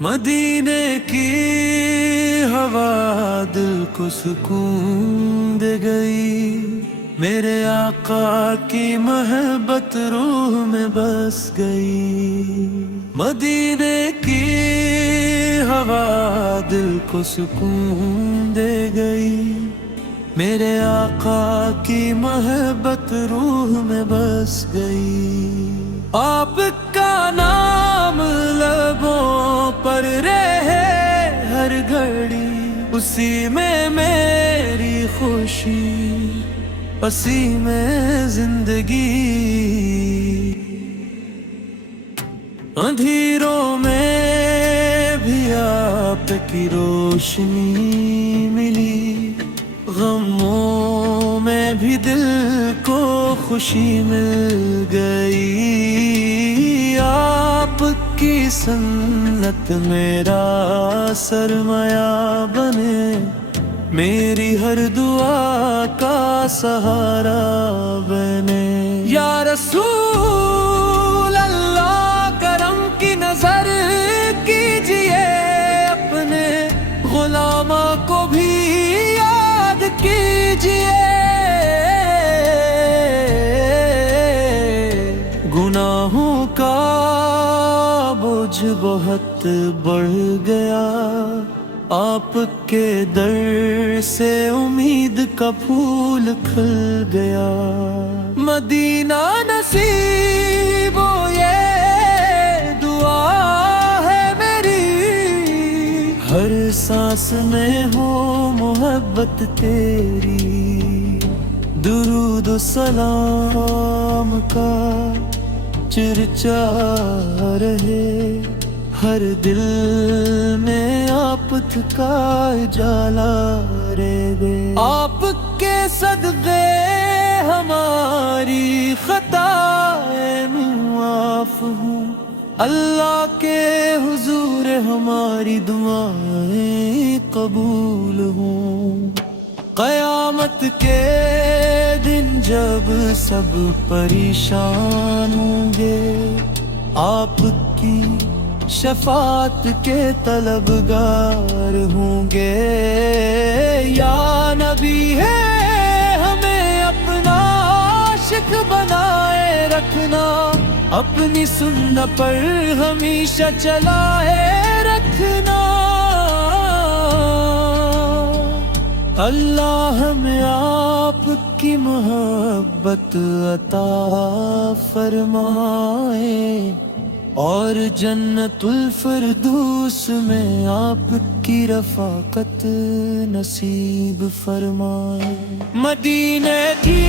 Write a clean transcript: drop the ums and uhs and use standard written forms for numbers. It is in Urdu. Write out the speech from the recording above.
مدینے کی ہوا دل کو سکون دے گئی، میرے آقا کی محبت روح میں بس گئی۔ مدینے کی ہوا دل کو سکون دے گئی، میرے آقا کی محبت روح میں بس گئی۔ آپ کا نام لبوں پر رہے ہر گھڑی، اسی میں میری خوشی، اسی میں زندگی۔ اندھیروں میں بھی آپ کی روشنی ملی، غموں میں بھی دل کو خوشی مل گئی۔ آپ کی سنت میرا سرمایہ بنے، میری ہر دعا کا سہارا بنے۔ یا رسول اللہ کرم کی نظر کیجئے، اپنے غلاموں کو بھی یاد کیجئے۔ گناہوں کا بوجھ بہت بڑھ گیا، آپ کے در سے امید کا پھول کھل گیا۔ مدینہ نصیب ہو یہ دعا ہے میری، ہر سانس میں ہو محبت تیری، درود و سلام کا چرچا رہے ہر دل میں، آپ کا اجالا رہے۔ آپ کے صدقے ہماری خطائیں معاف ہوں، اللہ کے حضور ہماری دعائیں قبول ہوں۔ قیامت کے دن جب سب پریشان ہوں گے، آپ کی شفاعت کے طلبگار ہوں گے۔ یا نبی ہے ہمیں اپنا عاشق بنائے رکھنا، اپنی سنت پر ہمیشہ چلائے رکھنا۔ اللہ ہمیں آپ کی محبت عطا فرمائے، اور جنت الفردوس میں آپ کی رفاقت نصیب فرمائے۔ مدینے کی